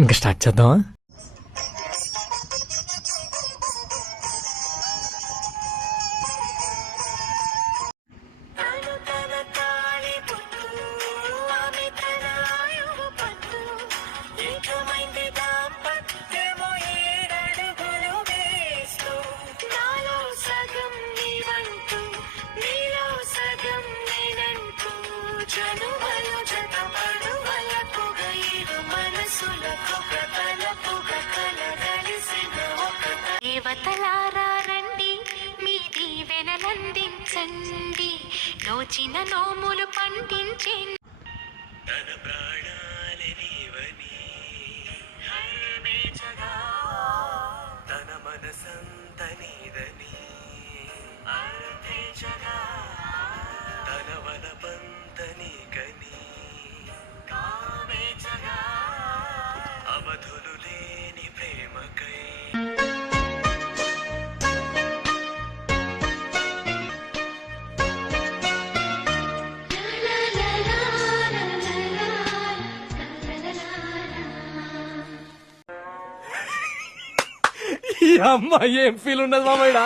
ఇంకా స్టార్ట్ చేద్దామా? దేవతలారా రండి, మీ దీవెనలందించండి, నోచిన నోములు పండించండి. తన ప్రాణాలనివని హర్మేచగా, తన మనసంత నీదని అర్థేచగా, తన వనపంత నీకని కామేచగా, అవధులు లేని ప్రేమకై ఈ అమ్మాయి ఏం ఫీల్ ఉండదు మామయ్య.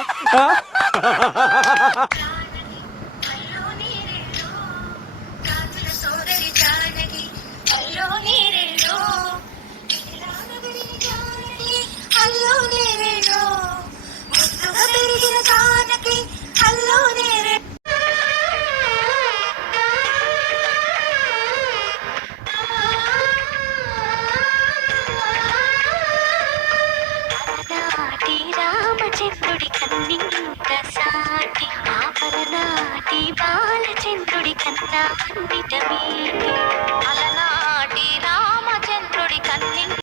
రామచంద్రుడి కన్నింత సాటి, ఆపరనాటి బాలచంద్రుడి కన్నా అన్నిట మీటి అలనా